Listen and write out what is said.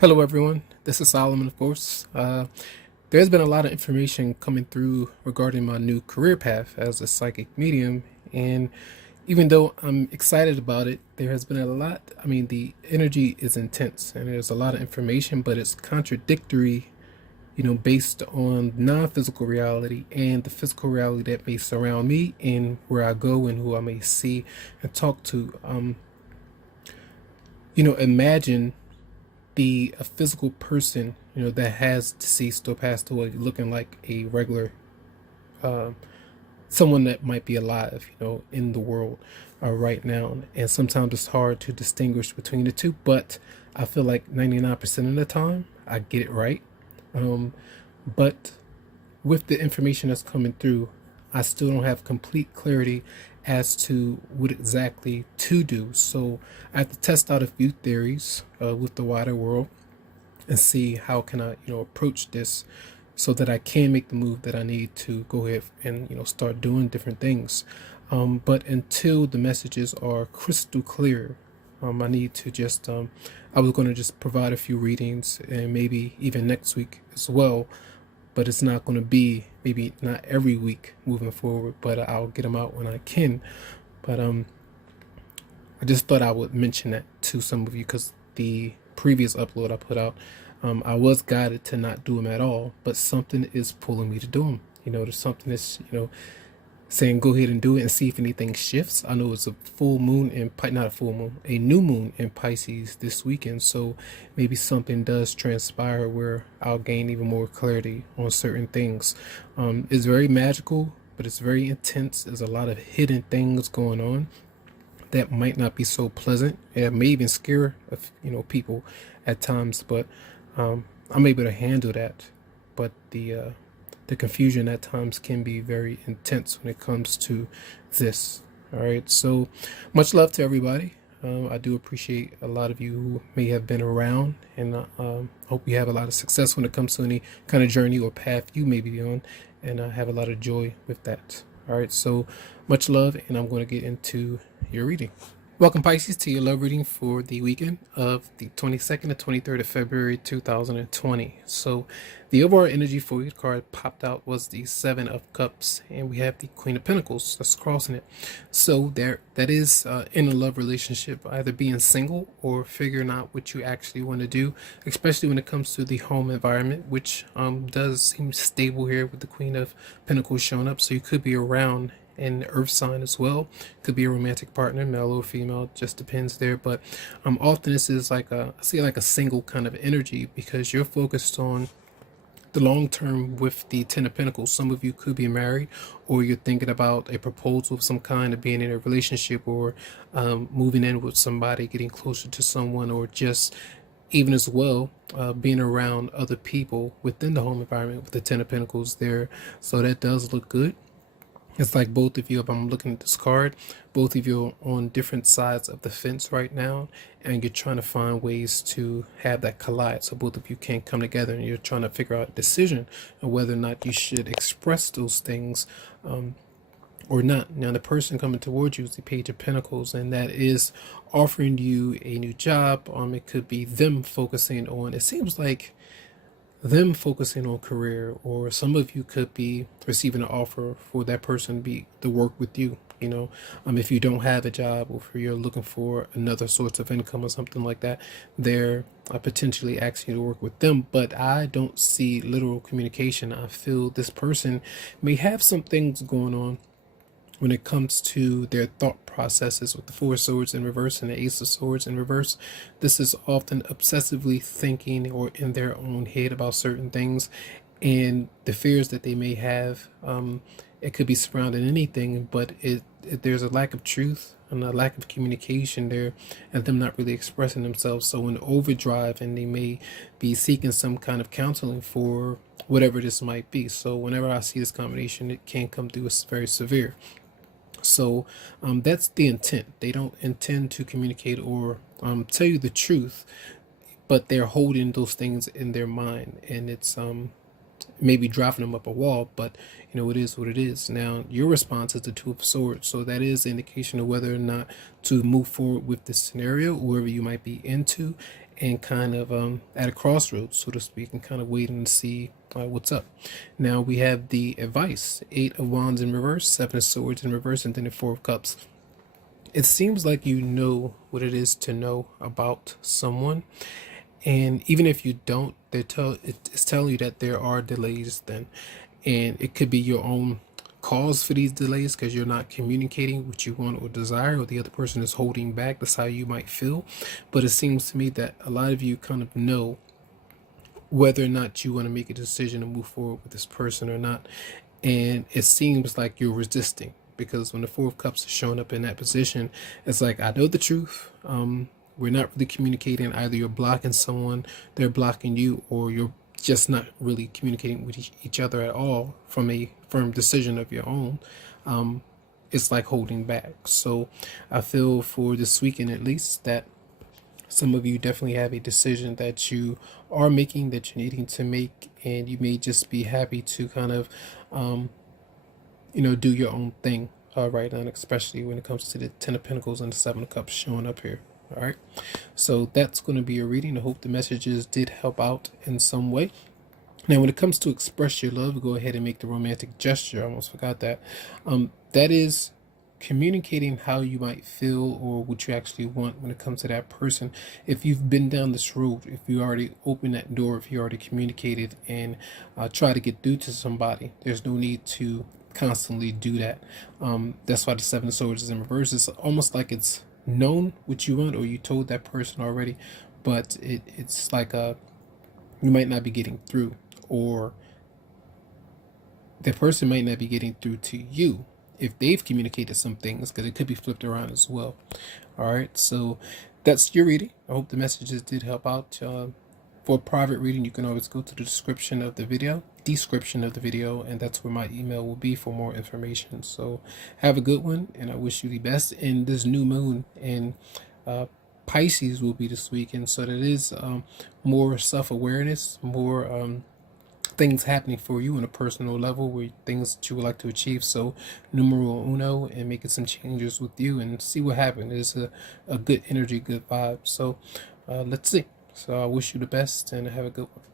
Hello, everyone. This is Solomon, of course. There's been a lot of information coming through regarding my new career path as a psychic medium. And even though I'm excited about it, there has been a lot. I mean, the energy is intense and there's a lot of information, but it's contradictory, based on non-physical reality and the physical reality that may surround me and where I go and who I may see and talk to. Imagine a physical person, that has deceased or passed away, looking like a regular, someone that might be alive, in the world right now. And sometimes it's hard to distinguish between the two, but I feel like 99% of the time I get it right. But with the information that's coming through, I still don't have complete clarity as to what exactly to do. So I have to test out a few theories with the wider world and see how can I, approach this so that I can make the move that I need to go ahead and, start doing different things. But until the messages are crystal clear, I need to just, I was going to just provide a few readings and maybe even next week as well. But it's not going to be, maybe not every week moving forward, but I'll get them out when I can. But I just thought I would mention that to some of you because the previous upload I put out, I was guided to not do them at all, but something is pulling me to do them. There's something that's, saying go ahead and do it and see if anything shifts. I know it's a full moon in not a full moon, a new moon in Pisces this weekend, so maybe something does transpire where I'll gain even more clarity on certain things. It's very magical, but it's very intense. There's a lot of hidden things going on that might not be so pleasant. It may even scare people at times, but I'm able to handle that. But the confusion at times can be very intense when it comes to this. All right, so much love to everybody. I do appreciate a lot of you who may have been around, and hope you have a lot of success when it comes to any kind of journey or path you may be on, and I have a lot of joy with that. All right, so much love, and I'm going to get into your reading. Welcome, Pisces, to your love reading for the weekend of the 22nd to 23rd of February 2020. So the overall energy for your card popped out was the Seven of Cups, and we have the Queen of Pentacles that's crossing it. So that is in a love relationship, either being single or figuring out what you actually want to do, especially when it comes to the home environment, which does seem stable here with the Queen of Pentacles showing up. So you could be around an earth sign as well. Could be a romantic partner, male or female, just depends there. But often this is like I see like a single kind of energy because you're focused on the long term with the Ten of Pentacles. Some of you could be married, or you're thinking about a proposal of some kind, of being in a relationship, or moving in with somebody, getting closer to someone, or just even as well being around other people within the home environment with the Ten of Pentacles there. So that does look good. It's like both of you, if I'm looking at this card, both of you are on different sides of the fence right now, and you're trying to find ways to have that collide so both of you can come together, and you're trying to figure out a decision on whether or not you should express those things or not. Now, the person coming towards you is the Page of Pentacles, and that is offering you a new job. It could be them focusing on, it seems like them focusing on career, or some of you could be receiving an offer for that person to work with you. If you don't have a job, or if you're looking for another source of income or something like that, they're potentially asking you to work with them. But I don't see literal communication. I feel this person may have some things going on when it comes to their thought processes with the Four of Swords in reverse and the Ace of Swords in reverse. This is often obsessively thinking or in their own head about certain things, and the fears that they may have, it could be surrounding anything, but there's a lack of truth and a lack of communication there, and them not really expressing themselves. So in overdrive, and they may be seeking some kind of counseling for whatever this might be. So whenever I see this combination, it can come through as very severe. So that's the intent. They don't intend to communicate or tell you the truth, but they're holding those things in their mind, and it's maybe driving them up a wall. But it is what it is. Now your response is the Two of Swords, so that is an indication of whether or not to move forward with this scenario, whoever you might be into. and kind of at a crossroads, so to speak, and kind of waiting to see what's up. Now we have the advice: Eight of Wands in reverse, Seven of Swords in reverse, and then the Four of Cups. It seems like you know what it is to know about someone, and even if you don't, it's telling you that there are delays then, and it could be your own cause for these delays because you're not communicating what you want or desire, or the other person is holding back. That's how you might feel. But it seems to me that a lot of you kind of know whether or not you want to make a decision to move forward with this person or not, and it seems like you're resisting, because when the Four of Cups is showing up in that position, it's like, I know the truth. We're not really communicating. Either you're blocking someone, they're blocking you, or you're just not really communicating with each other at all from a firm decision of your own. It's like holding back. So I feel for this weekend at least that some of you definitely have a decision that you are making, that you're needing to make, and you may just be happy to kind of do your own thing right now, especially when it comes to the Ten of Pentacles and the Seven of Cups showing up here. All right, so that's going to be a reading. I hope the messages did help out in some way. Now, when it comes to express your love, go ahead and make the romantic gesture. I almost forgot that. That is communicating how you might feel or what you actually want when it comes to that person. If you've been down this road, if you already opened that door, if you already communicated and try to get through to somebody, there's no need to constantly do that. That's why the Seven of Swords is in reverse. It's almost like it's known what you want, or you told that person already, but it's like you might not be getting through, or the person might not be getting through to you if they've communicated some things, because it could be flipped around as well. All right, so that's your reading. I hope the messages did help out. For a private reading, you can always go to the description of the video, and that's where my email will be for more information. So have a good one, and I wish you the best. In this new moon and Pisces will be this weekend, so that is more self-awareness, more things happening for you on a personal level, where things that you would like to achieve. So numero uno, and making some changes with you and see what happens. It's a good energy, good vibe. So let's see. So I wish you the best and have a good one.